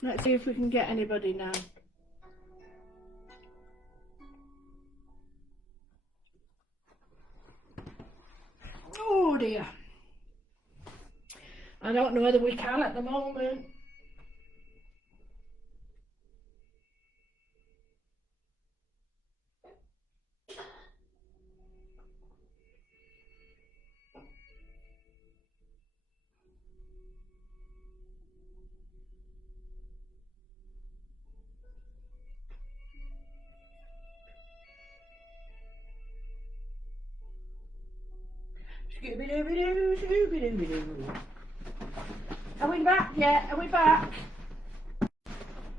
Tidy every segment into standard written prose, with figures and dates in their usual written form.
Let's see if we can get anybody now. Oh dear. I don't know whether we can at the moment. Are we back yet? Are we back?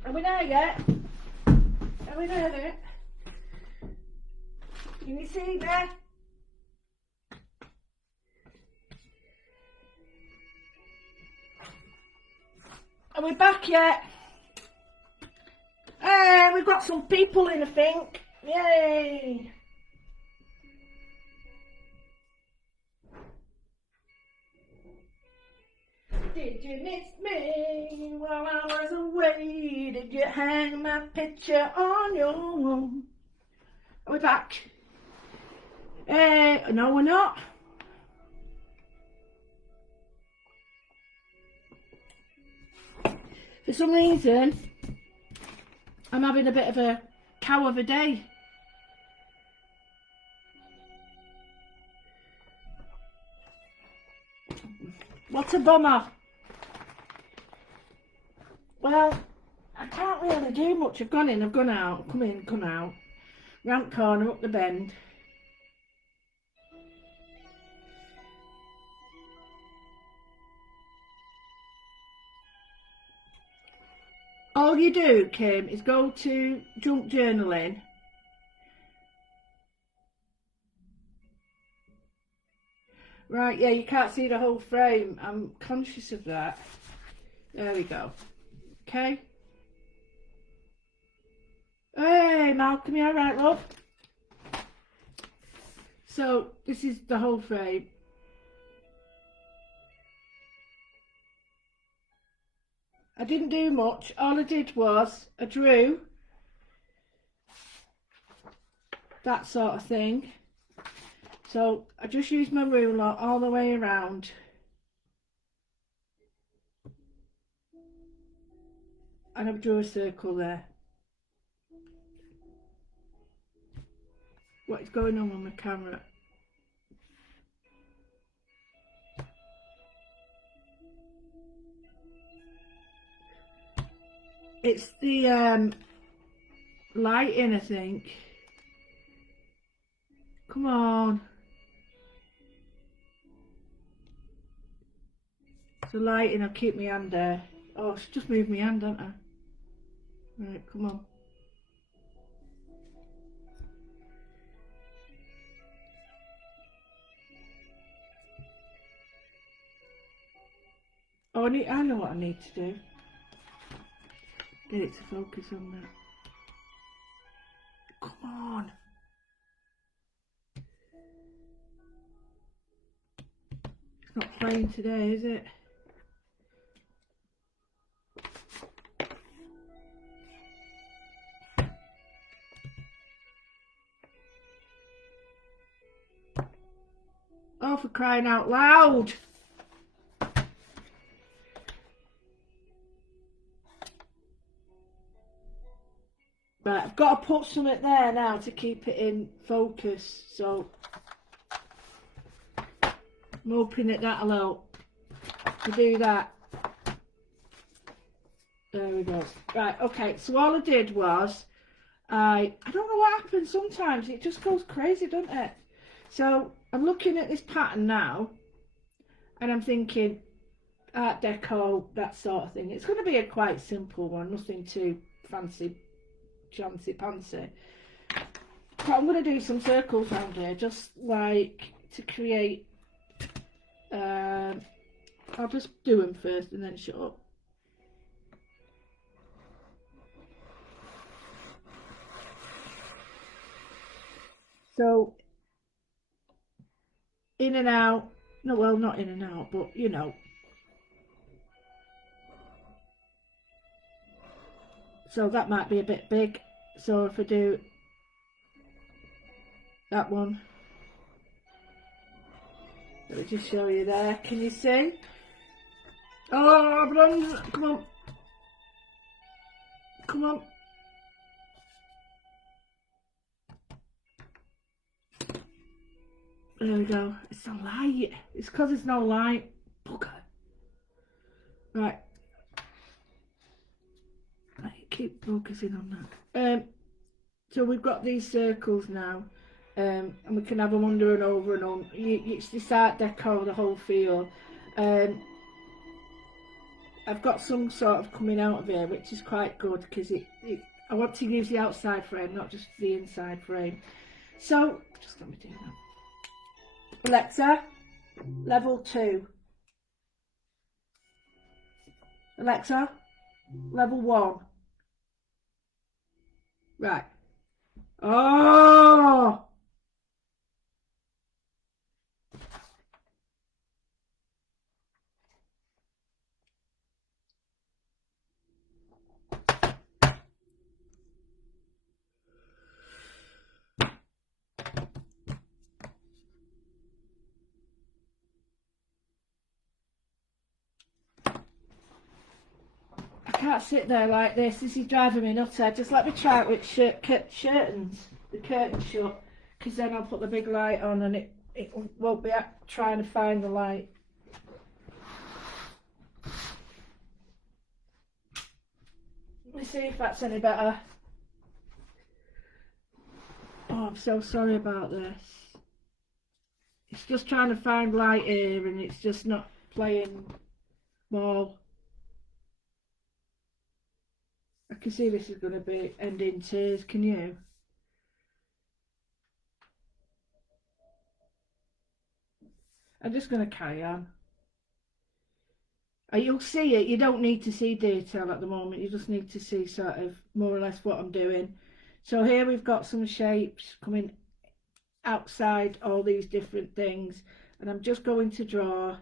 Are we there yet? Are we there yet? Can you see there? Are we back yet? Hey, we've got some people in, I think. Yay! Did you miss me while I was away? Did you hang my picture on your wall? Are we back? No, we're not. For some reason, I'm having a bit of a cow of a day. What a bummer. Well, I can't really do much. I've gone in, I've gone out, come in, come out. Round corner, up the bend. All you do, Kim, is go to junk journaling. Right, yeah, you can't see the whole frame. I'm conscious of that. There we go. Okay. Hey, Malcolm, you alright, love? So, this is the whole frame. I didn't do much. All I did was I drew that sort of thing. So I just used my ruler all the way around. And I've drew a circle there. What is going on with my camera? It's the lighting, I think. Come on. It's the lighting, I'll keep my hand there. Oh, it's just moved my hand, haven't I? Right, come on. Oh, I know what I need to do. Get it to focus on that. Come on. It's not playing today, is it? Oh, for crying out loud! Right, I've got to put something there now to keep it in focus, so I'm hoping that that'll help to do that. There we go. Right, okay, so all I did was, I don't know what happens sometimes, it just goes crazy, doesn't it? So I'm looking at this pattern now, and I'm thinking, Art Deco, that sort of thing. It's going to be a quite simple one, nothing too fancy chancy-pancy. But I'm going to do some circles around here, just like to create. I'll just do them first and then shut up. So, in and out. No, well, not in and out, but you know. so that might be a bit big. So if I do that one, let me just show you there. Can you see? Oh, come on. Come on. There we go. It's so light. It's because there's no light. Bugger. Right. I keep focusing on that. So we've got these circles now. And we can have them under and over and on. It's this art deco, the whole feel. I've got some sort of coming out of here, which is quite good because I want to use the outside frame, not just the inside frame. So just let me do that. Alexa, level 2. Alexa, level 1. Right. Oh! I can't sit there like this. This is driving me nuts. Just let me try it with curtains. The curtains shut, because then I'll put the big light on and it won't be trying to find the light. Let me see if that's any better. Oh, I'm so sorry about this. It's just trying to find light here and it's just not playing ball. I can see this is going to be end in tears, can you? I'm just going to carry on. You'll see it. You don't need to see detail at the moment. You just need to see sort of more or less what I'm doing. So here we've got some shapes coming outside all these different things, and I'm just going to draw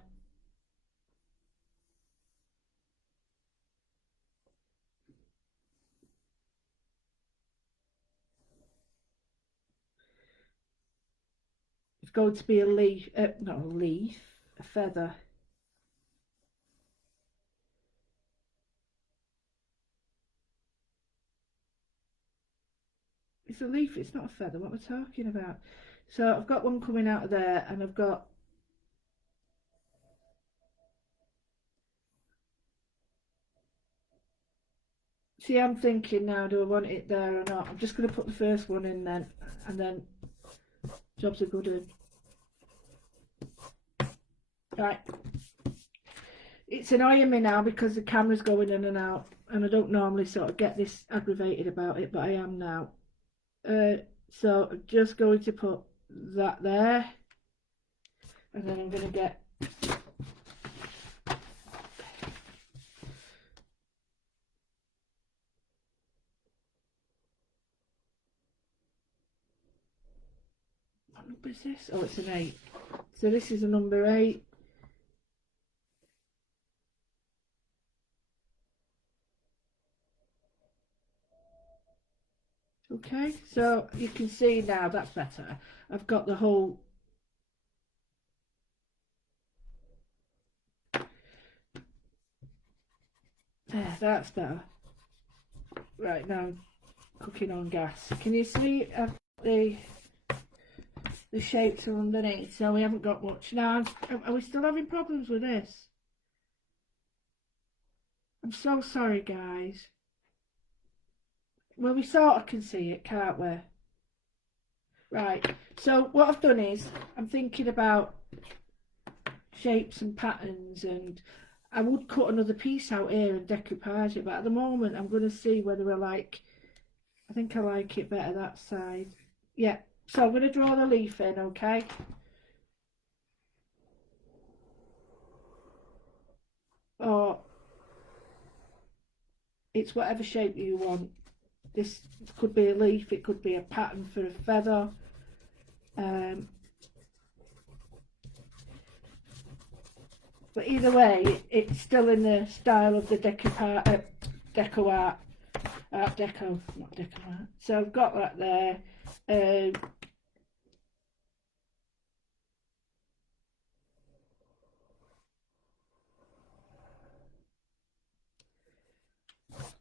it's going to be a leaf, not a leaf, a feather. It's a leaf, it's not a feather. What am I talking about? So I've got one coming out of there, and I've got see, I'm thinking now, do I want it there or not? I'm just going to put the first one in then, and then job's a good one. Right. It's annoying me now because the camera's going in and out, and I don't normally sort of get this aggravated about it, but I am now. So I'm just going to put that there, and then I'm going to get what number is this? Oh, it's an 8. So this is a number 8. Okay, so you can see now that's better. I've got the whole there, that's better. Right, now I'm cooking on gas. Can you see the shapes are underneath, so we haven't got much. Now, are we still having problems with this? I'm so sorry, guys. Well, we sort of can see it, can't we? Right, so what I've done is I'm thinking about shapes and patterns, and I would cut another piece out here and decoupage it, but at the moment I'm going to see whether I think I like it better that side. Yeah, so I'm going to draw the leaf in, okay? Or it's whatever shape you want. This could be a leaf, it could be a pattern for a feather. But either way, it's still in the style of the deco art. deco, not deco art. So I've got that there.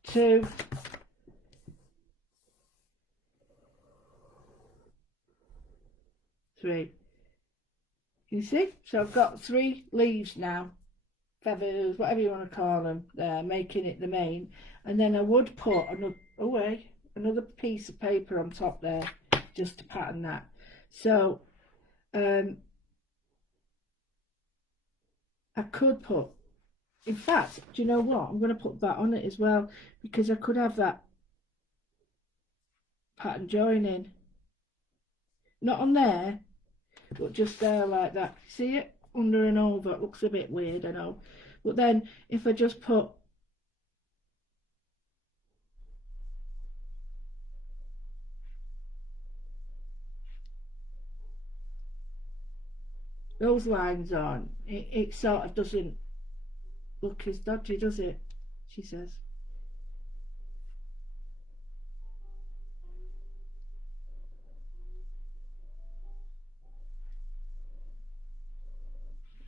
2, 3. You see? So I've got 3 leaves now, feathers, whatever you want to call them, making it the main. And then I would put another piece of paper on top there, just to pattern that. So I could put, in fact, do you know what? I'm going to put that on it as well, because I could have that pattern joining. Not on there, but just there like that. See it? Under and over. It looks a bit weird, I know. But then if I just put those lines on, it sort of doesn't look as dodgy, does it? She says.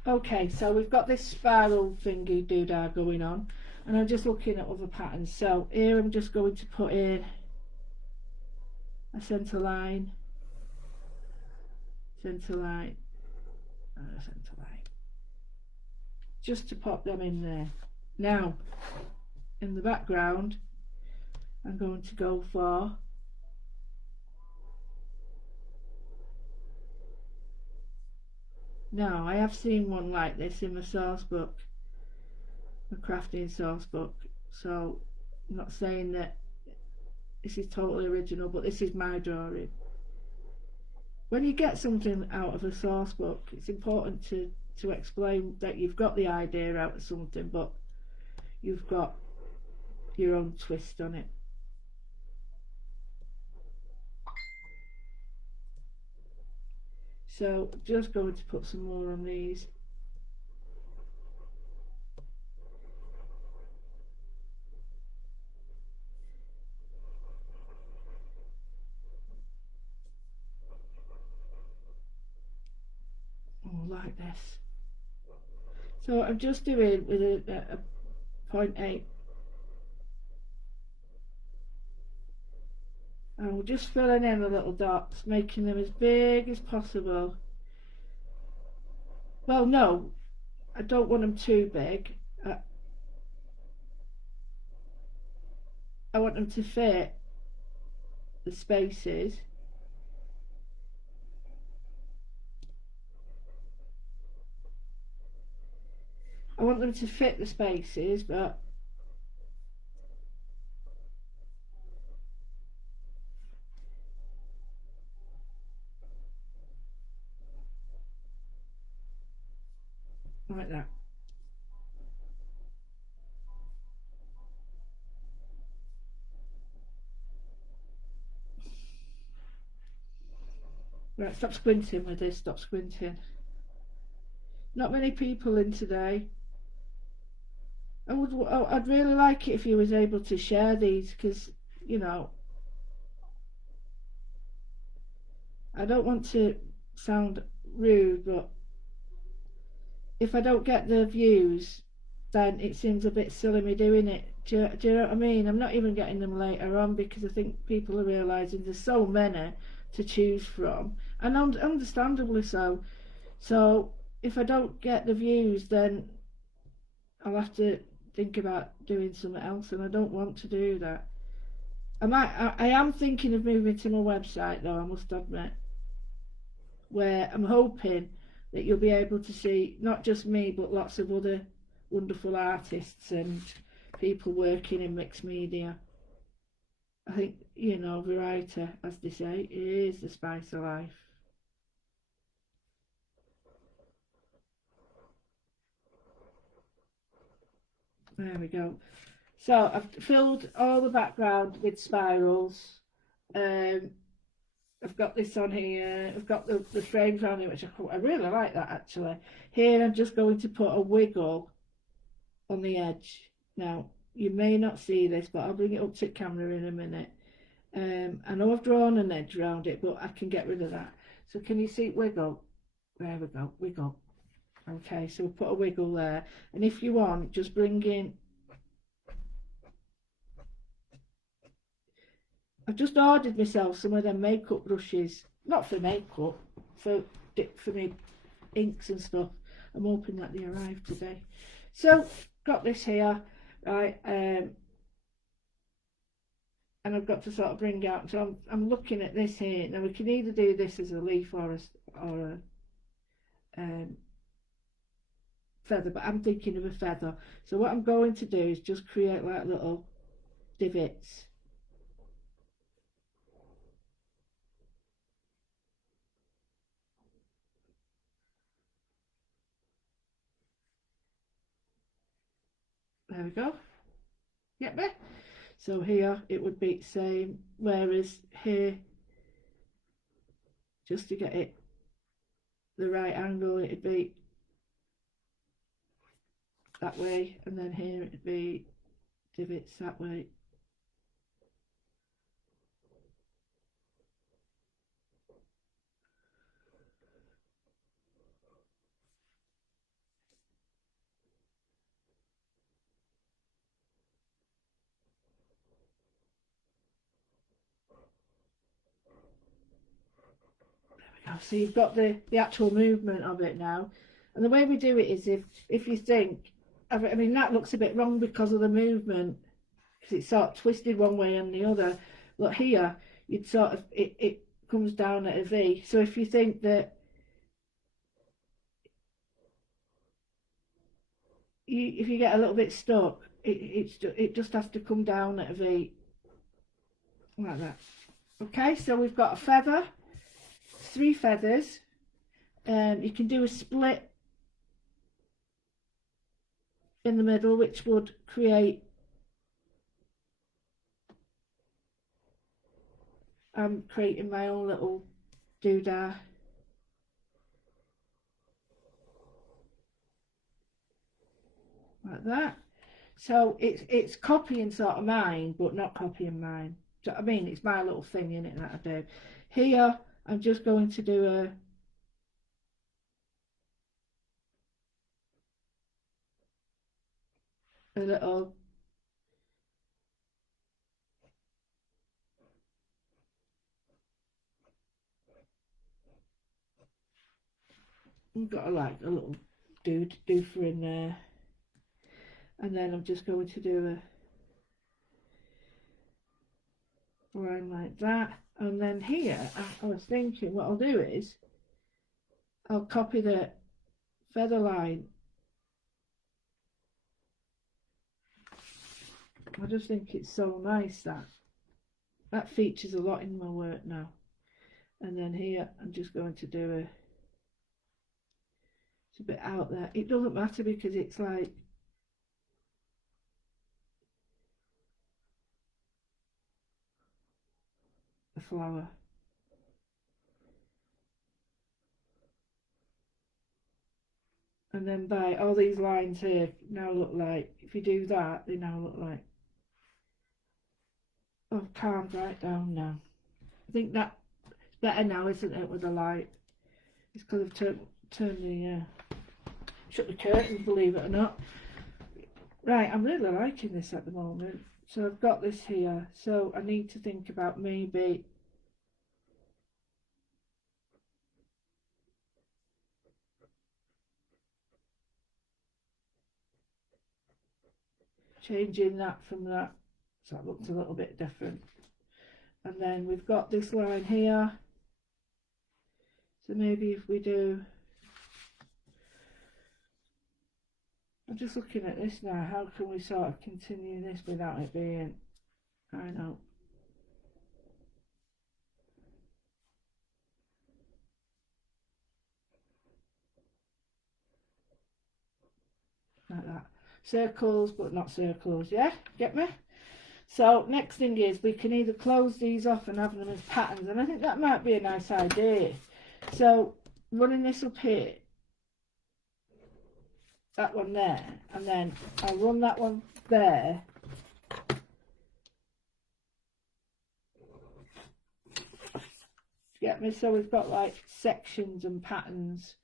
Okay, so we've got this spiral thingy doodah going on, and I'm just looking at other patterns. So here I'm just going to put in a centre line, centre line, and a centre line, just to pop them in there. Now, in the background, I'm going to go for now. I have seen one like this in my source book, my crafting source book, so I'm not saying that this is totally original, but this is my drawing. When you get something out of a source book, it's important to explain that you've got the idea out of something, but you've got your own twist on it. So just going to put some more on these. Oh, like this. So I'm just doing with a 0.8. And we're just filling in the little dots, making them as big as possible. Well, no, I don't want them too big. I want them to fit the spaces. I want them to fit the spaces, but like that. Right, stop squinting with this, stop squinting. Not many people in today. I'd really like it if you was able to share these, because, you know, I don't want to sound rude, but if I don't get the views, then it seems a bit silly me doing it. Do you know what I mean? I'm not even getting them later on, because I think people are realising there's so many to choose from, and understandably so. So if I don't get the views, then I'll have to think about doing something else, and I don't want to do that. I am thinking of moving to my website though, I must admit, where I'm hoping that you'll be able to see not just me, but lots of other wonderful artists and people working in mixed media. I think, you know, variety, as they say, is the spice of life. There we go. So I've filled all the background with spirals. I've got this on here. I've got the frames on it, which I really like that actually. Here I'm just going to put a wiggle on the edge. Now you may not see this, but I'll bring it up to the camera in a minute. I know I've drawn an edge around it, but I can get rid of that. So can you see wiggle? There we go, wiggle. Okay, so we'll put a wiggle there. And if you want, just bring in... I've just ordered myself some of them makeup brushes. Not for makeup, for me inks and stuff. I'm hoping that they arrive today. So, got this here, right, and I've got to sort of bring out, so I'm looking at this here. Now we can either do this as a leaf or a feather, but I'm thinking of a feather. So what I'm going to do is just create like little divots. There we go. Get me? So here it would be the same, whereas here, just to get it the right angle, it'd be that way, and then here it'd be divots that way. So you've got the actual movement of it now, and the way we do it is if you think, I mean that looks a bit wrong because of the movement, because it's sort of twisted one way and the other. Look here, you'd sort of it comes down at a V. So if you think that if you get a little bit stuck, it just has to come down at a V like that. Okay, so we've got a feather, 3 feathers. You can do a split in the middle, which would create I'm creating my own little doodah. Like that. So it's copying sort of mine, but not copying mine. So I mean, it's my little thing in it that I do. Here, I'm just going to do a little I've got like a little doofer in there, and then I'm just going to do a line like that, and then here I was thinking what I'll do is I'll copy the feather line. I just think it's so nice that features a lot in my work now. And then here I'm just going to do it's a bit out there. It doesn't matter because it's like a flower. And then by all these lines here now look like, if you do that, they now look like, oh, calmed right down now. I think that's better now, isn't it, with the light? It's because I've turned the shut the curtains, believe it or not. Right, I'm really liking this at the moment. So I've got this here, so I need to think about maybe changing that from that, so that looks a little bit different. And then we've got this line here, so maybe if we do, I'm just looking at this now, how can we sort of continue this without it being, I know, like that, circles but not circles, yeah, get me? So next thing is we can either close these off and have them as patterns, and I think that might be a nice idea. So running this up here, that one there, and then I'll run that one there, Get me? So we've got like sections and patterns.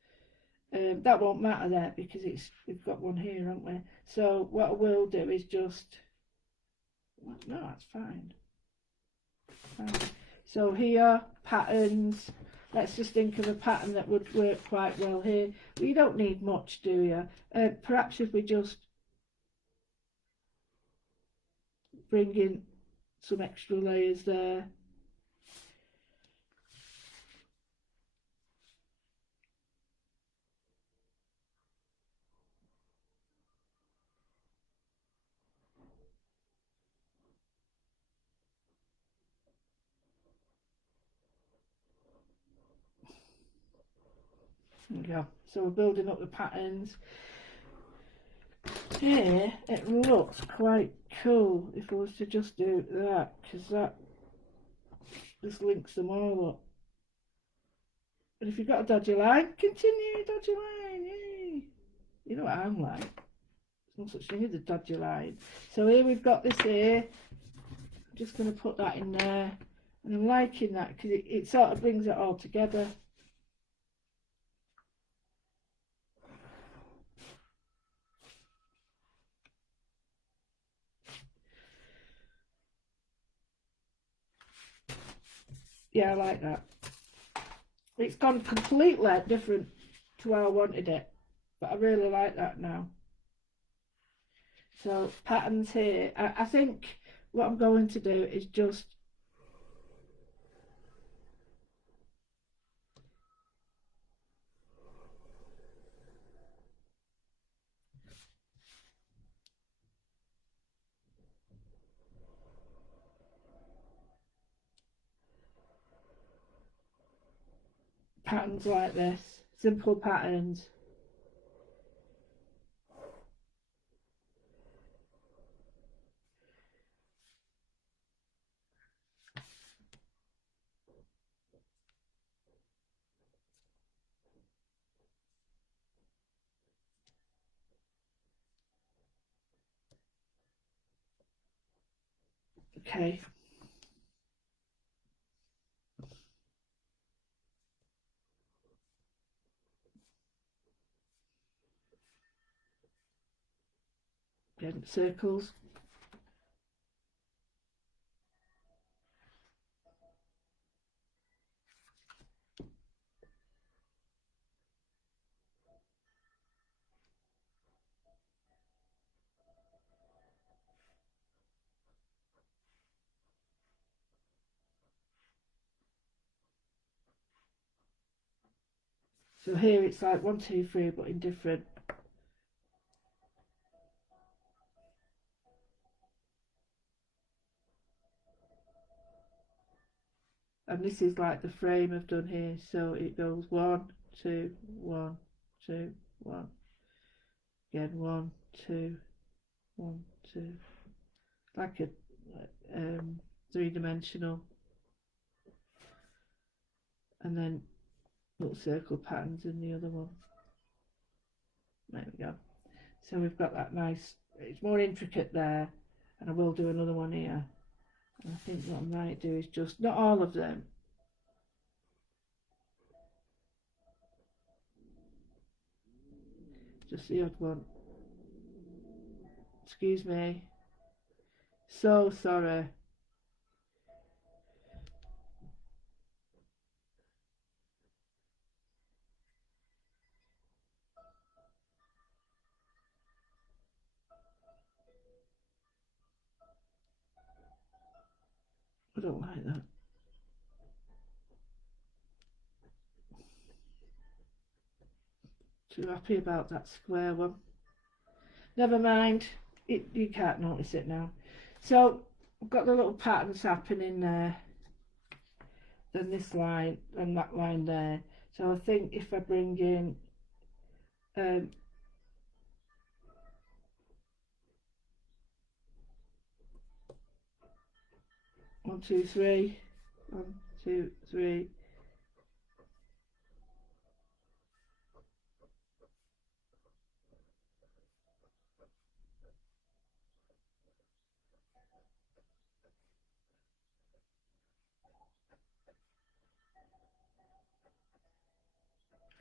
That won't matter there because we've got one here, haven't we? So what I will do is just, no, that's fine. So here, patterns. Let's just think of a pattern that would work quite well here. Well, you don't need much, do you? Perhaps if we just bring in some extra layers there. There we go. So we're building up the patterns. Here, it looks quite cool if I was to just do that, because that just links them all up. But if you've got a dodgy line, continue dodgy line, yay! You know what I'm like. There's no such thing as a dodgy line. So here we've got this here. I'm just going to put that in there. And I'm liking that because it sort of brings it all together. Yeah, I like that. It's gone completely different to how I wanted it. But I really like that now. So patterns here. I think what I'm going to do is just patterns like this. Simple patterns. Okay. Again, circles. So here it's like 1, 2, 3, but in different. And this is like the frame I've done here. So it goes 1, 2, 1, 2, 1. Again, 1, 2, 1, 2. Like a three-dimensional. And then little circle patterns in the other one. There we go. So we've got that nice, it's more intricate there, and I will do another one here. And I think what I might do is just, not all of them, just the odd one. Excuse me. So sorry. I don't like that. Too happy about that square one. Never mind. You can't notice it now. So I've got the little patterns happening there. Then this line and that line there. So I think if I bring in 1, 2, 3, 1, 2, 3.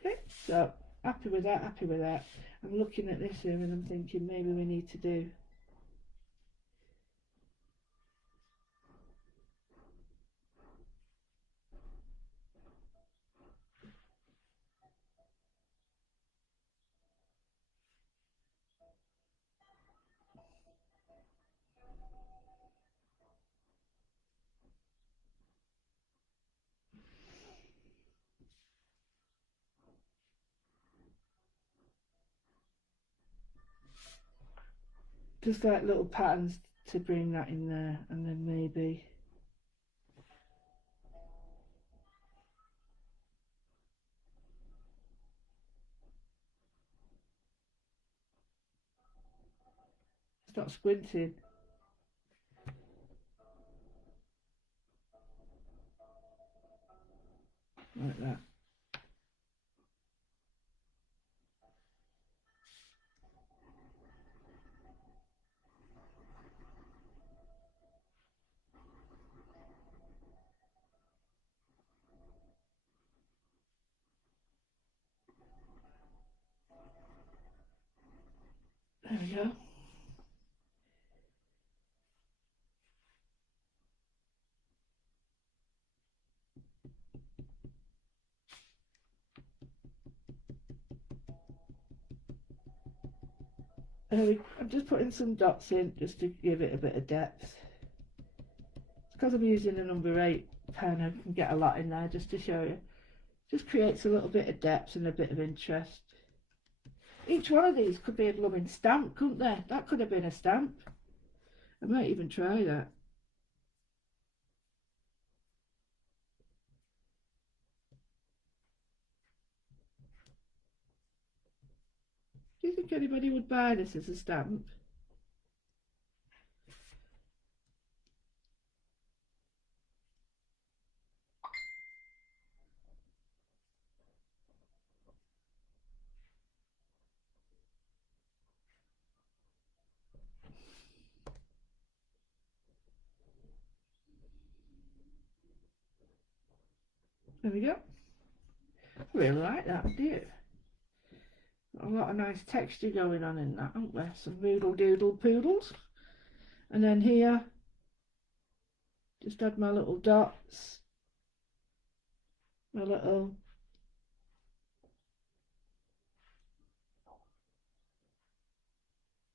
Okay, so happy with that, happy with that. I'm looking at this here and I'm thinking maybe we need to do just like little patterns to bring that in there, and then maybe stop squinting like that. There we go. I'm just putting some dots in just to give it a bit of depth. Because I'm using a number 8 pen, I can get a lot in there just to show you. Just creates a little bit of depth and a bit of interest. Each one of these could be a blooming stamp, couldn't they? That could have been a stamp. I might even try that. Do you think anybody would buy this as a stamp? There we go. I really like that, I do. A lot of nice texture going on in that, aren't there? Some moodle doodle poodles. And then here, just add my little dots, my little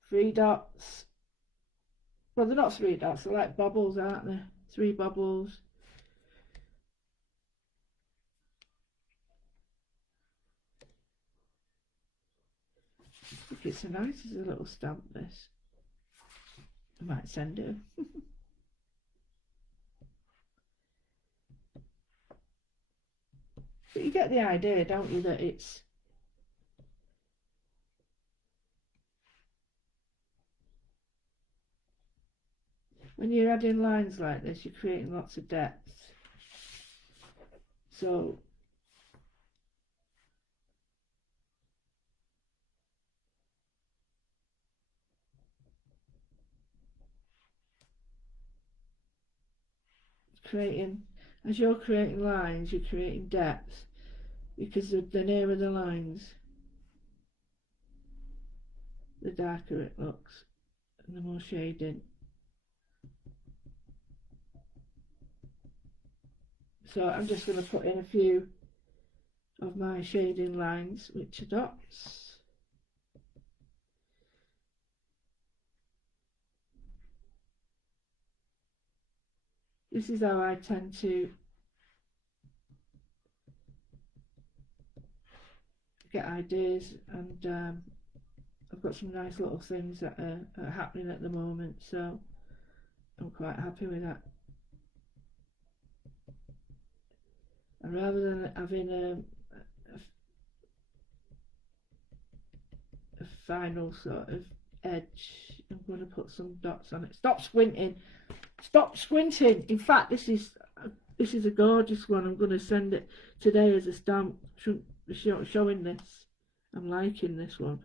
three dots. Well, they're not three dots, they're like bubbles, aren't they? 3 bubbles. I think it's so nice as a little stamp, this. I might send it. But you get the idea, don't you, that it's when you're adding lines like this, you're creating lots of depth. So creating, as you're creating lines, you're creating depth because the nearer the lines, the darker it looks and the more shading. So I'm just going to put in a few of my shading lines, which are dots. This is how I tend to get ideas, and I've got some nice little things that are happening at the moment, so I'm quite happy with that. And rather than having a final sort of edge, I'm going to put some dots on it. Stop squinting! Stop squinting! In fact, this is a gorgeous one. I'm going to send it today as a stamp, showing this. I'm liking this one.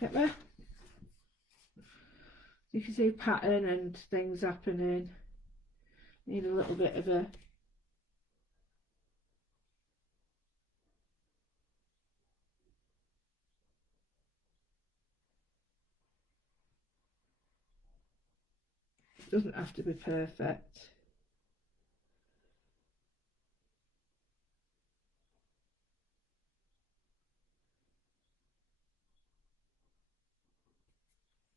Get there? You can see pattern and things happening. Need a little bit of a doesn't have to be perfect.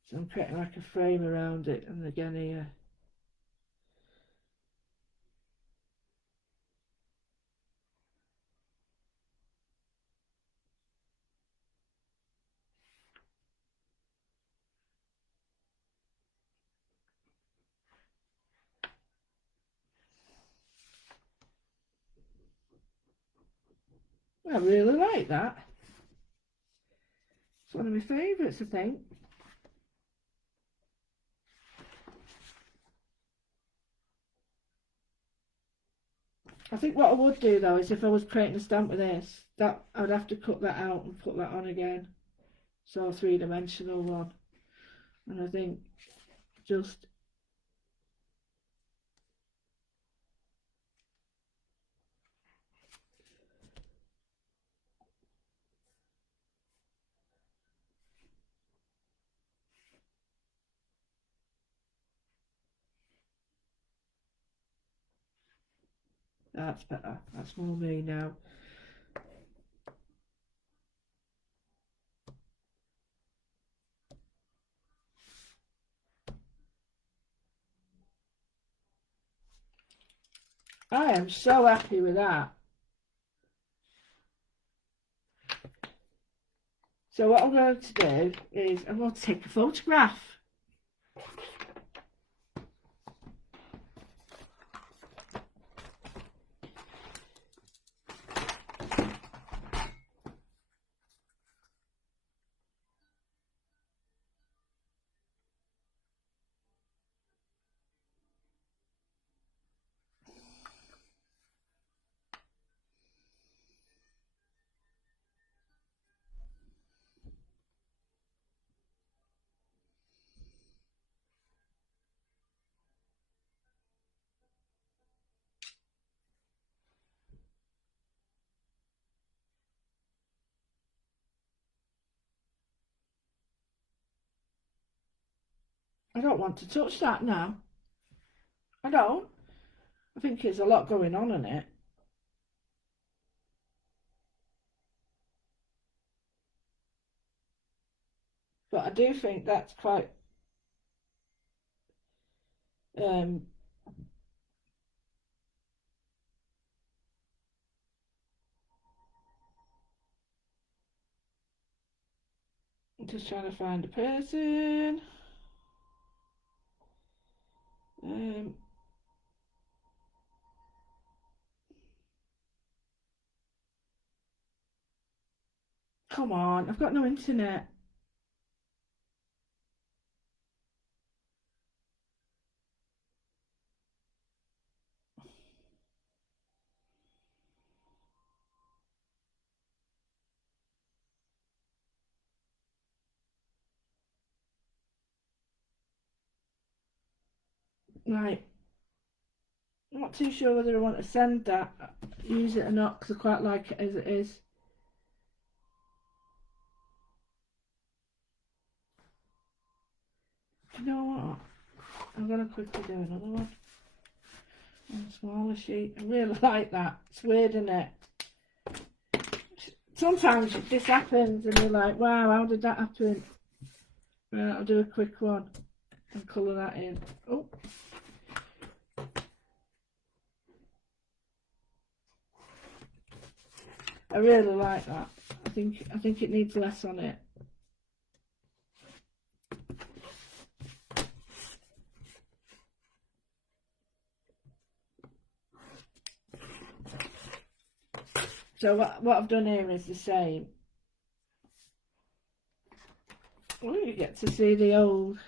So I'm creating like a frame around it, and again here. I really like that. It's one of my favourites, I think. I think what I would do though is if I was creating a stamp with this, that I'd have to cut that out and put that on again. So a three-dimensional one. And I think just that's better. That's more me now. I am so happy with that. So what I'm going to do is I'm going to take a photograph. I don't want to touch that now. I don't. I think there's a lot going on in it. But I do think that's quite um I'm just trying to find a person. Um Come on, I've got no internet. Right. I'm not too sure whether I want to send that, use it or not, because I quite like it as it is. You know what? I'm going to quickly do another one. On a smaller sheet. I really like that. It's weird, isn't it? Sometimes this happens and you're like, wow, how did that happen? Right, I'll do a quick one and colour that in. Oh. I really like that. I think it needs less on it. So what I've done here is the same. Oh, you get to see the old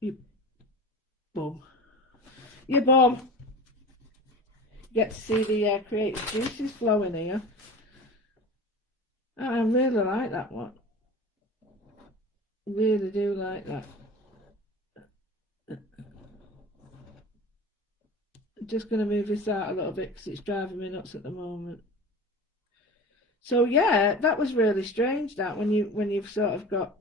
your bum. Your bum. get to see the creative juices flowing here. I really like that one. Really do like that. I'm just going to move this out a little bit because it's driving me nuts at the moment. So yeah, that was really strange, that when you've sort of got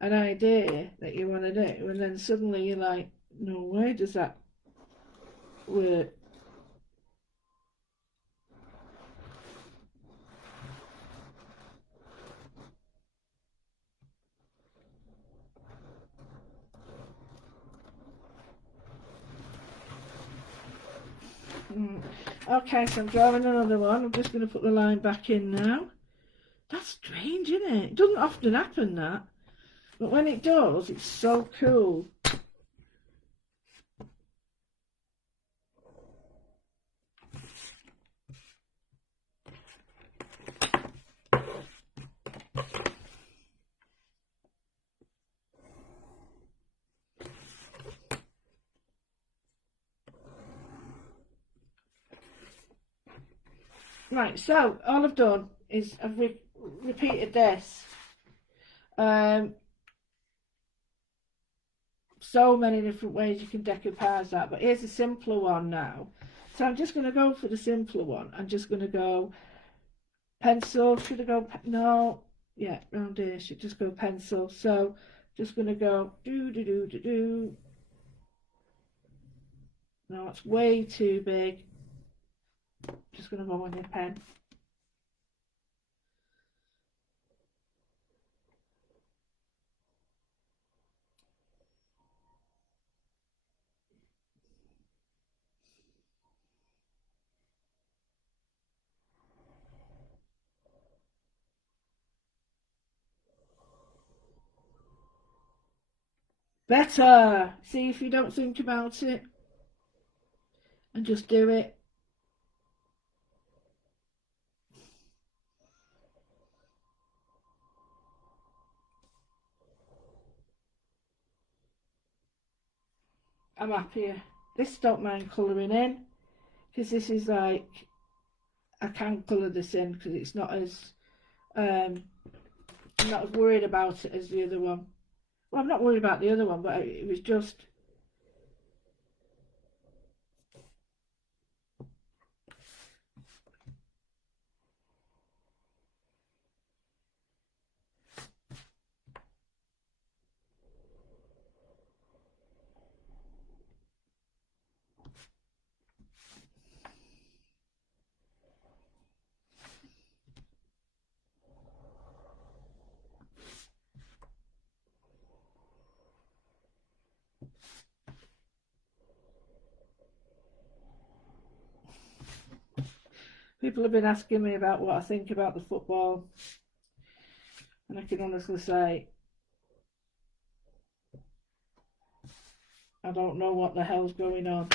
an idea that you want to do, and then suddenly you're like, no way does that work. Okay, so I'm drawing another one. I'm just going to put the line back in now. That's strange, isn't it? It doesn't often happen, that. But when it does, it's so cool. Right, so all I've done is I've repeated this. So many different ways you can decoupage that, but here's a simpler one now. So I'm just going to go for the simpler one. I'm just going to go pencil. Should I go? No, yeah, round here. Should just go pencil. So just going to go do. No, it's way too big. Just going to go on your pen. Better. See, if you don't think about it and just do it. I'm happier. This don't mind colouring in, because this is like, I can colour this in because it's not as I'm not as worried about it as the other one. Well, I'm not worried about the other one, but it was just people have been asking me about what I think about the football, and I can honestly say I don't know what the hell's going on.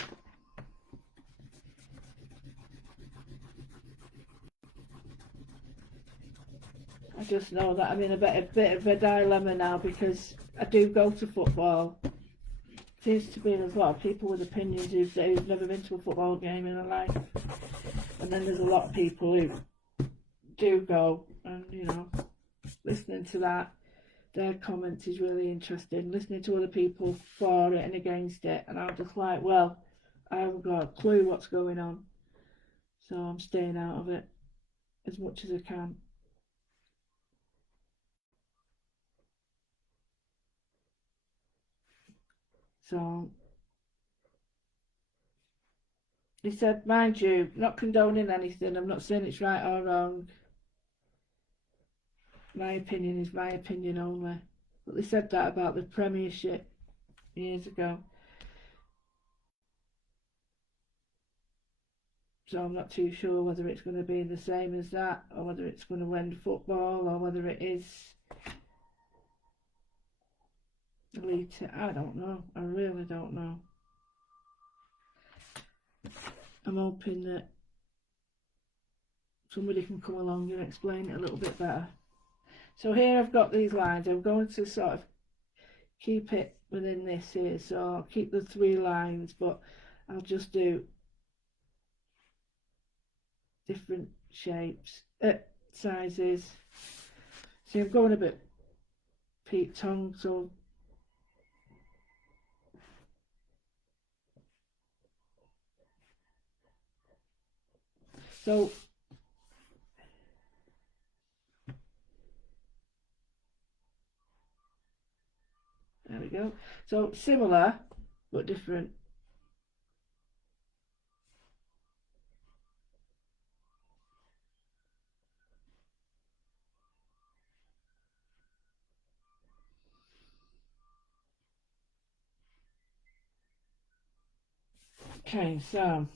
I just know that I'm in a bit of a dilemma now, because I do go to football. Seems to be there's a lot of people with opinions who've never been to a football game in their life, and then there's a lot of people who do go, and listening to that, their comments is really interesting. Listening to other people for it and against it, and I'm just like, well, I haven't got a clue what's going on, so I'm staying out of it as much as I can. So he said, mind you, not condoning anything. I'm not saying it's right or wrong. My opinion is my opinion only. But they said that about the Premiership years ago. So I'm not too sure whether it's going to be the same as that, or whether it's going to end football, or whether it is elite. I don't know. I really don't know. I'm hoping that somebody can come along and explain it a little bit better. So here I've got these lines. I'm going to sort of keep it within this here, so I'll keep the 3 lines, but I'll just do different shapes, sizes. See, I'm going a bit Pete tongue, so there we go. So similar but different. Okay, so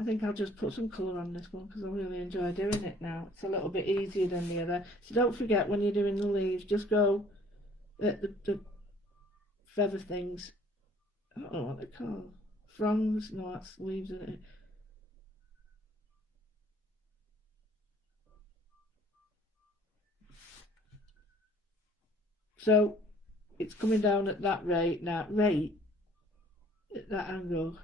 I think I'll just put some colour on this one because I really enjoy doing it now. It's a little bit easier than the other. So don't forget when you're doing the leaves, just go the feather things. I don't know what they're called. Fronds? No, that's leaves, isn't it? So it's coming down at that rate now. At that angle.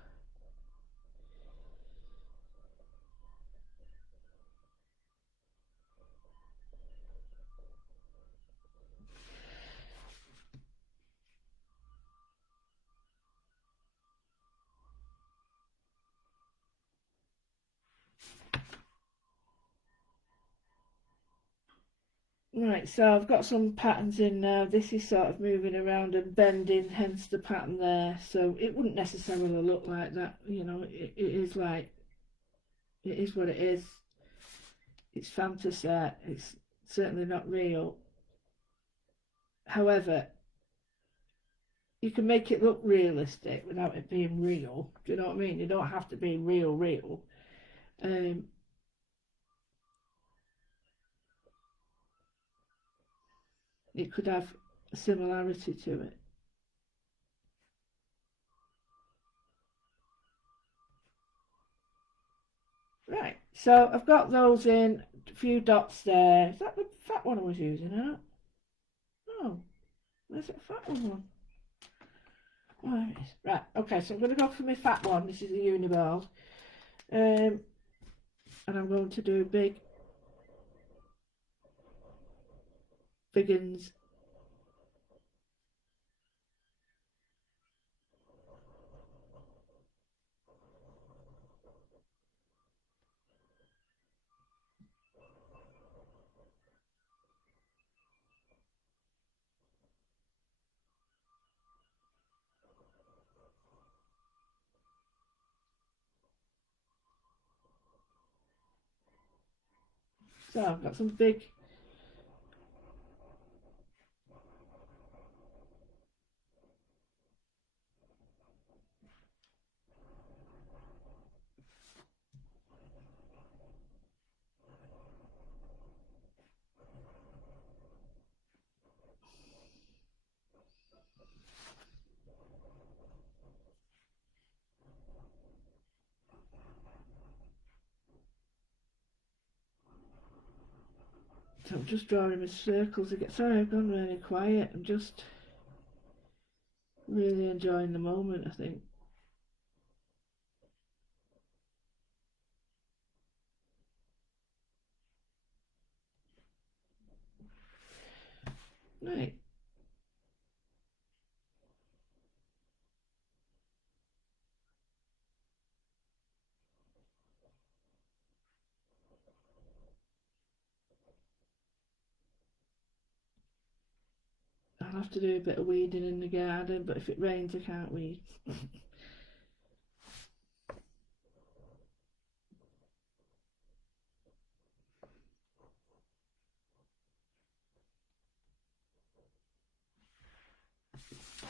Right, so I've got some patterns in now. This is sort of moving around and bending, hence the pattern there. So it wouldn't necessarily look like that, you know. It is like it is what it is. It's fantasy. It's certainly not real. However, you can make it look realistic without it being real. Do you know what I mean? You don't have to be real. Um, it could have a similarity to it. Right, so I've got those in, a few dots there. Is that the fat one I was using? Huh? Oh, where's that fat one? Oh, there it is. Right, okay, so I'm going to go for my fat one. This is the Uniball. And I'm going to do big uns. So I've got some big. So I'm just drawing my circles again. Sorry, I've gone really quiet. I'm just really enjoying the moment, I think. Right. I'll have to do a bit of weeding in the garden, but if it rains, I can't weed.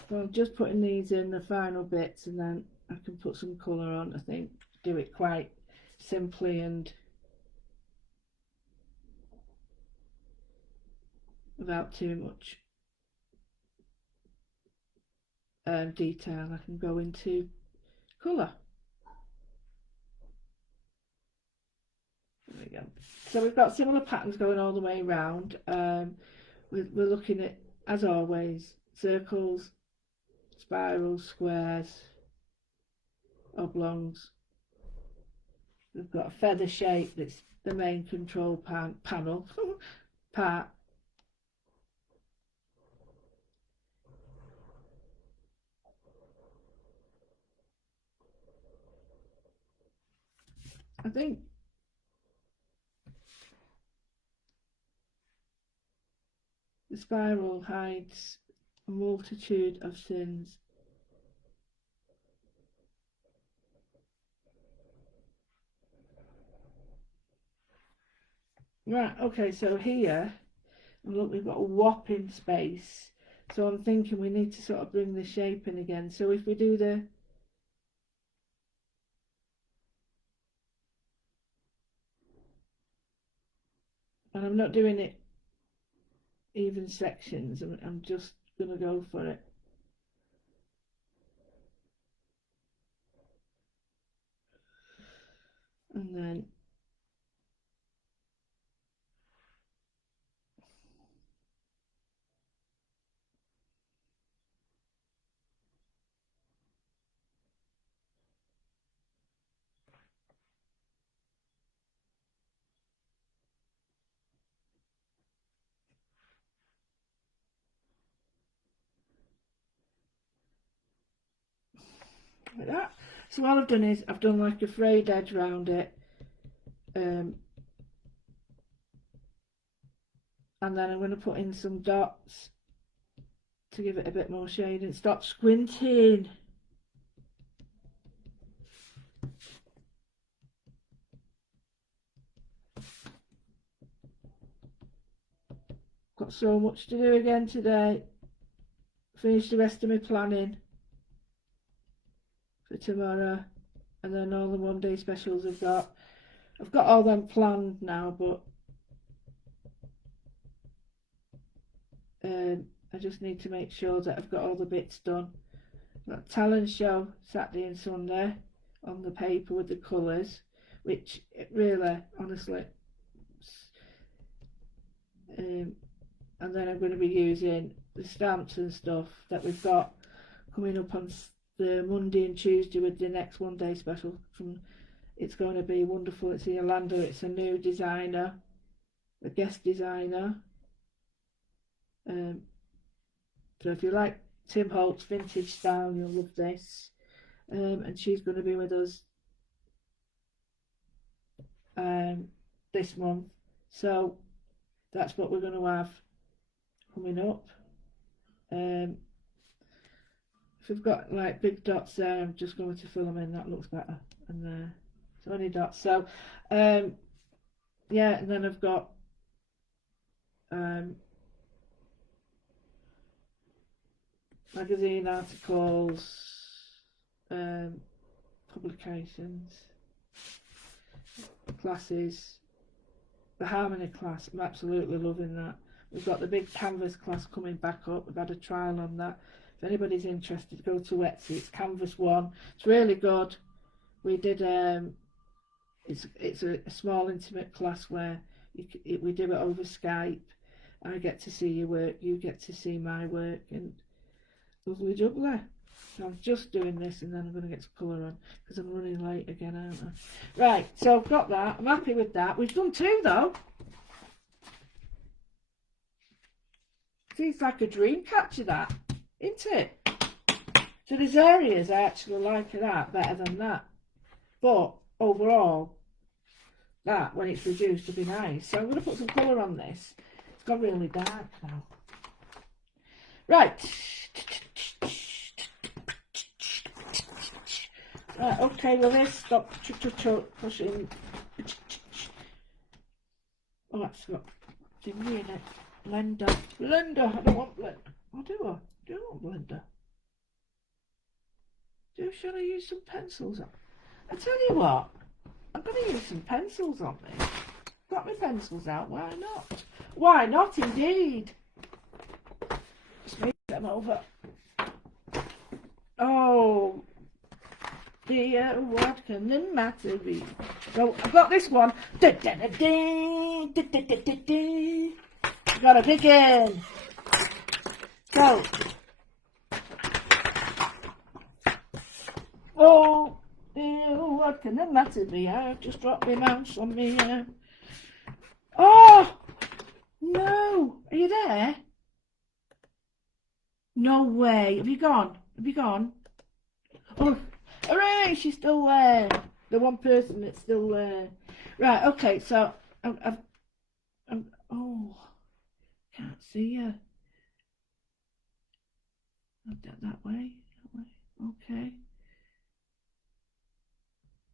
So I'm just putting these in the final bits and then I can put some colour on, I think. Do it quite simply and without too much detail. I can go into colour. There we go. So we've got similar patterns going all the way around. we're looking at, as always, circles, spirals, squares, oblongs. We've got a feather shape that's the main control panel part. I think the spiral hides a multitude of sins. Right, okay, so here, look, we've got a whopping space. So I'm thinking we need to sort of bring the shape in again. So if we do the, and I'm not doing it even sections, I'm just going to go for it. And then like that. So all I've done is I've done like a frayed edge round it, and then I'm going to put in some dots to give it a bit more shade. And stop squinting. Got so much to do again today. Finish the rest of my planning for tomorrow, and then all the Monday specials I've got all them planned now, but I just need to make sure that I've got all the bits done. I've got talent show Saturday and Sunday on the paper with the colours, which it really, honestly, and then I'm going to be using the stamps and stuff that we've got coming up on the Monday and Tuesday with the next one day special. It's going to be wonderful. It's in Yolanda. It's a new designer, a guest designer. So if you like Tim Holt's vintage style, you'll love this. And she's going to be with us this month. So that's what we're going to have coming up. If we've got like big dots there, I'm just going to fill them in. That looks better. And there, so only dots. So yeah, and then I've got magazine articles, publications, classes. The harmony class, I'm absolutely loving that. We've got the big canvas class coming back up. We've had a trial on that. If anybody's interested, go to Etsy. It's Canvas 1. It's really good. We did it's a small intimate class where we do it over Skype. I get to see your work, you get to see my work, and lovely jubbly. So I'm just doing this, and then I'm going to get some colour on because I'm running late again, aren't I? Right, so I've got that. I'm happy with that. We've done 2 though. See, it's like a dream catcher, that, isn't it? So there's areas I actually like that better than that, but overall, that when it's reduced will be nice. So I'm going to put some colour on this. It's got really dark now. Right. Right, okay, well this, stop pushing. Oh, that's got thingy in it. Blender. Blender, I don't want blender. Oh, do I? Do I want blender? Shall I use some pencils on? I tell you what, I'm going to use some pencils on this. Got my pencils out, why not? Why not indeed? Just move them over. Oh dear, what can the matter be? So I've got this one. Gotta begin. Go. Oh, ew, what can the matter be? I've just dropped my mouse on me. Oh, no. Are you there? No way. Have you gone? Have you gone? Oh, hooray, she's still there. The one person that's still there. Right, okay, so oh, can't see you. That way. Okay.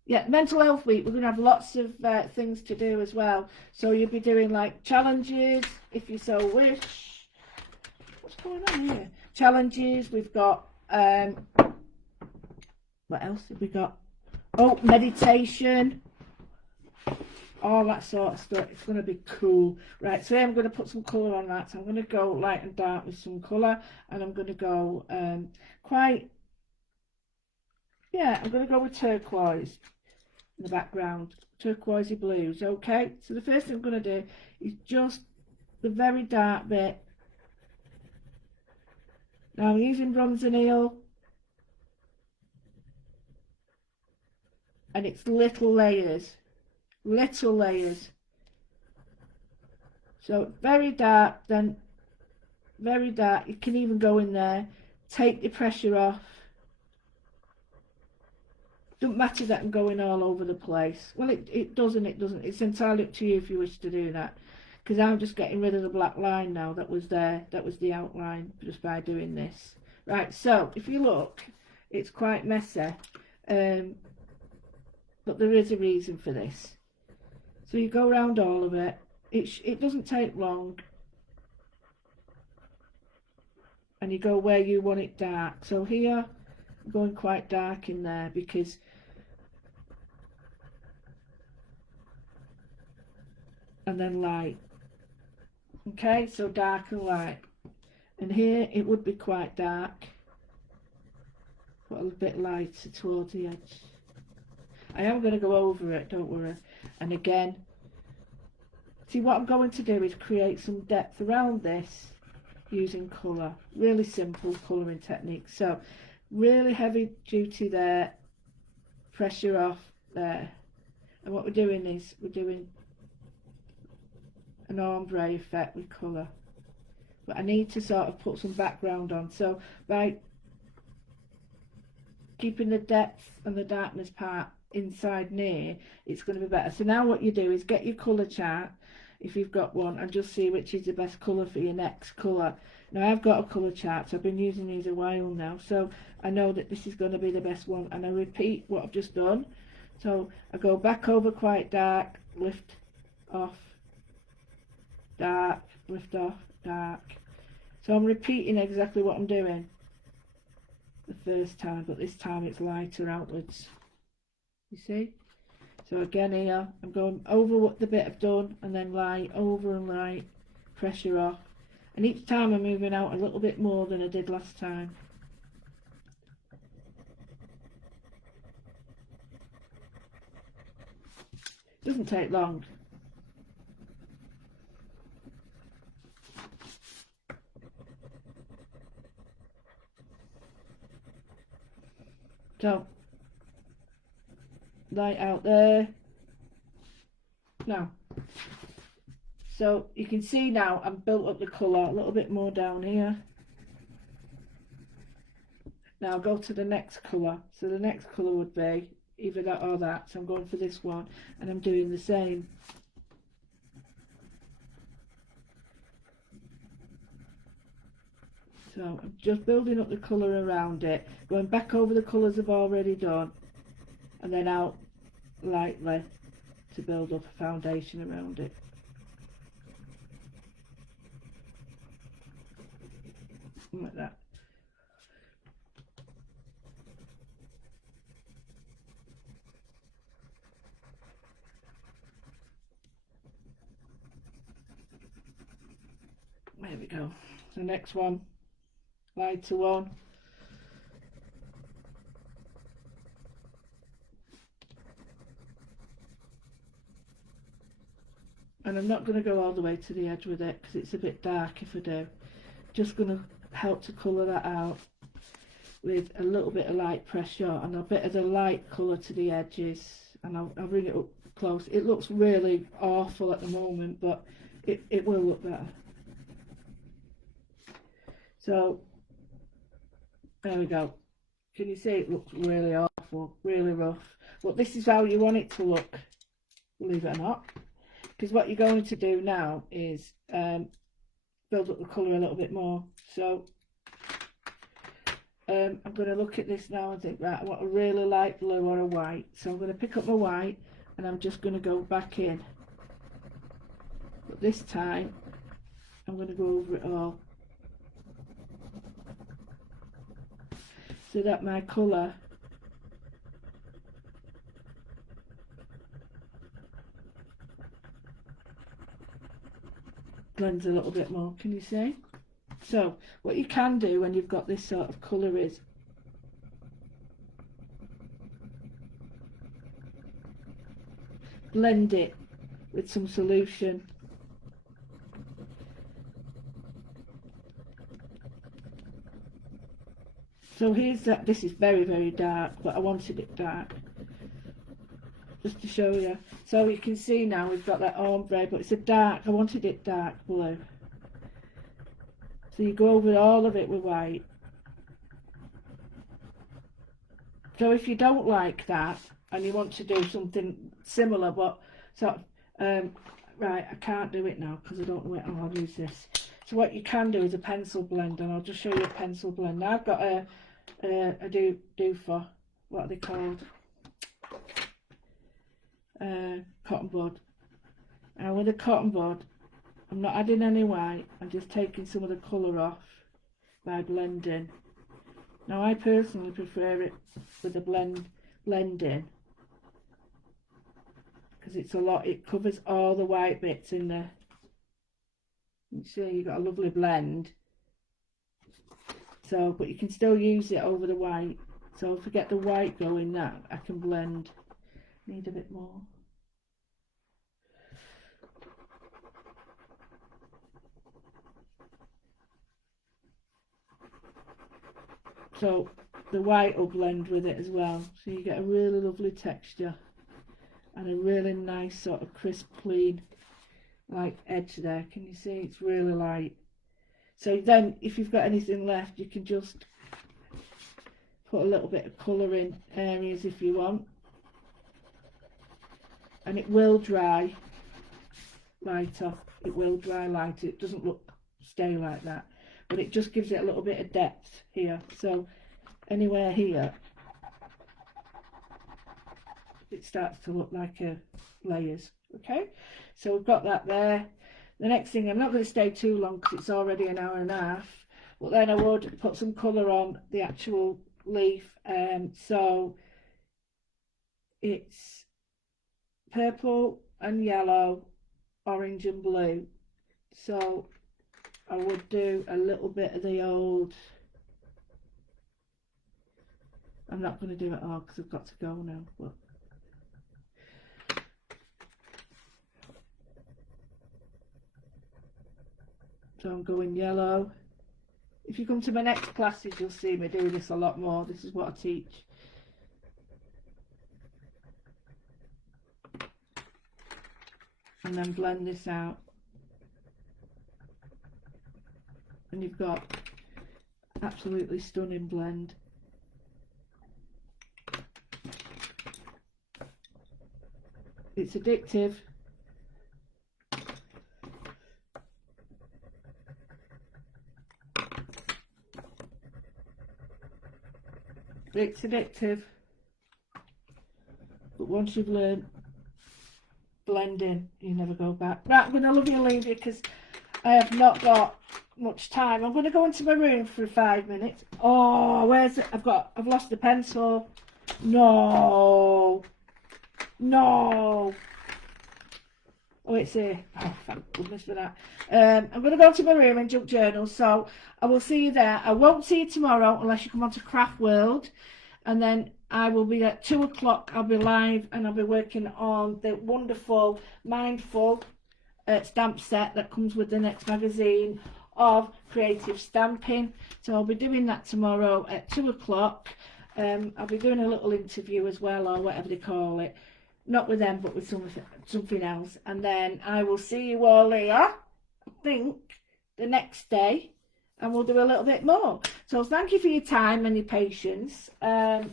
Yeah, mental health week. We're going to have lots of things to do as well. So you'll be doing like challenges, if you so wish. What's going on here? Challenges. We've got what else have we got? Oh, meditation. All that sort of stuff. It's going to be cool. Right, so I'm going to put some colour on that. So I'm going to go light and dark with some colour. And I'm going to go I'm going to go with turquoise in the background. Turquoisey blues, okay? So the first thing I'm going to do is just the very dark bit. Now I'm using bronzer nail. And it's little layers. Little layers. So very dark, then very dark. You can even go in there, take the pressure off. Doesn't matter that I'm going all over the place. Well, it doesn't. It's entirely up to you if you wish to do that. Because I'm just getting rid of the black line now that was there. That was the outline just by doing this. Right, so if you look, it's quite messy. But there is a reason for this. So you go around all of it. It doesn't take long. And you go where you want it dark. So here, I'm going quite dark in there because and then light. Okay, so dark and light. And here it would be quite dark, but a bit lighter towards the edge. I am going to go over it, don't worry. And again, see what I'm going to do is create some depth around this using colour. Really simple colouring technique. So really heavy duty there, pressure off there. And what we're doing is we're doing an ombre effect with colour. But I need to sort of put some background on. So by keeping the depth and the darkness part inside near, it's going to be better. So now what you do is get your colour chart, if you've got one, and just see which is the best colour for your next colour. Now I've got a colour chart, so I've been using these a while now, so I know that this is going to be the best one, and I repeat what I've just done. So I go back over quite dark, lift off, dark, lift off, dark. So I'm repeating exactly what I'm doing the first time, but this time it's lighter outwards. You see? So again here, I'm going over what the bit I've done, and then light, over and light, pressure off. And each time I'm moving out a little bit more than I did last time. Doesn't take long. So, light out there. Now, so you can see now I've built up the colour a little bit more down here. Now I'll go to the next colour. So the next colour would be either that or that. So I'm going for this one, and I'm doing the same. So I'm just building up the colour around it, going back over the colours I've already done, and then out lightly to build up a foundation around it. Like that. There we go. The next one, lighter one. And I'm not going to go all the way to the edge with it because it's a bit dark if I do. Just going to help to colour that out with a little bit of light pressure and a bit of the light colour to the edges, and I'll bring it up close. It looks really awful at the moment, but it will look better. So there we go. Can you see it looks really awful, really rough? But this is how you want it to look, believe it or not. Because what you're going to do now is build up the colour a little bit more. So I'm going to look at this now and think, right, I want a really light blue or a white. So I'm going to pick up my white and I'm just going to go back in. But this time I'm going to go over it all so that my colour blends a little bit more. Can you see? So what you can do when you've got this sort of colour is blend it with some solution. So here's that. This is very, very dark, but I wanted it dark just to show you. So you can see now we've got that ombre, but it's a dark, I wanted it dark blue. So you go over all of it with white. So if you don't like that and you want to do something similar, but sort of, right, I can't do it now because I don't know it. Oh, I'll use this. So what you can do is a pencil blend, and I'll just show you a pencil blend. Now I've got a doofer, what are they called? Cotton bud. And with a cotton bud, I'm not adding any white, I'm just taking some of the colour off by blending. Now I personally prefer it with the blending because it's a lot, it covers all the white bits in there. You see you've got a lovely blend. So, but you can still use it over the white. So if I get the white going now, I can blend. Need a bit more. So the white will blend with it as well. So you get a really lovely texture and a really nice sort of crisp, clean, like edge there. Can you see? It's really light. So then if you've got anything left, you can just put a little bit of colour in areas if you want. And it will dry lighter. It will dry lighter. It doesn't stay like that. But it just gives it a little bit of depth here. So anywhere here, it starts to look like layers. Okay, so we've got that there. The next thing, I'm not going to stay too long because it's already an hour and a half, but then I would put some colour on the actual leaf. So it's purple and yellow, orange and blue. So I would do a little bit of the old, I'm not going to do it all because I've got to go now, but so I'm going yellow. If you come to my next classes, you'll see me do this a lot more. This is what I teach. And then blend this out. And you've got absolutely stunning blend. It's addictive. It's addictive. But once you've learned blending, you never go back. Right, I'm going to love you and leave you because I have not got much time. I'm going to go into my room for 5 minutes. Oh, where's it? I've lost the pencil. No. Oh, it's here. Oh, thank goodness for that. I'm going to go to my room and junk journal, so I will see you there. I won't see you tomorrow unless you come on to Craft World, and then I will be at 2 o'clock. I'll be live and I'll be working on the wonderful Mindful stamp set that comes with the next magazine of creative stamping. So I'll be doing that tomorrow at 2 o'clock. I'll be doing a little interview as well, or whatever they call it. Not with them, but with something else. And then I will see you all here, I think, the next day. And we'll do a little bit more. So thank you for your time and your patience. Yeah,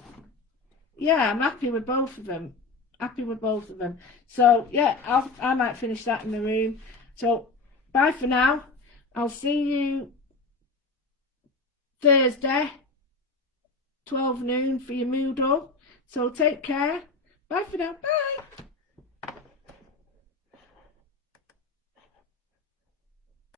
I'm happy with both of them. So yeah, I might finish that in the room. So bye for now. I'll see you Thursday, 12 noon for your Moodle. So take care. Bye for now. Bye.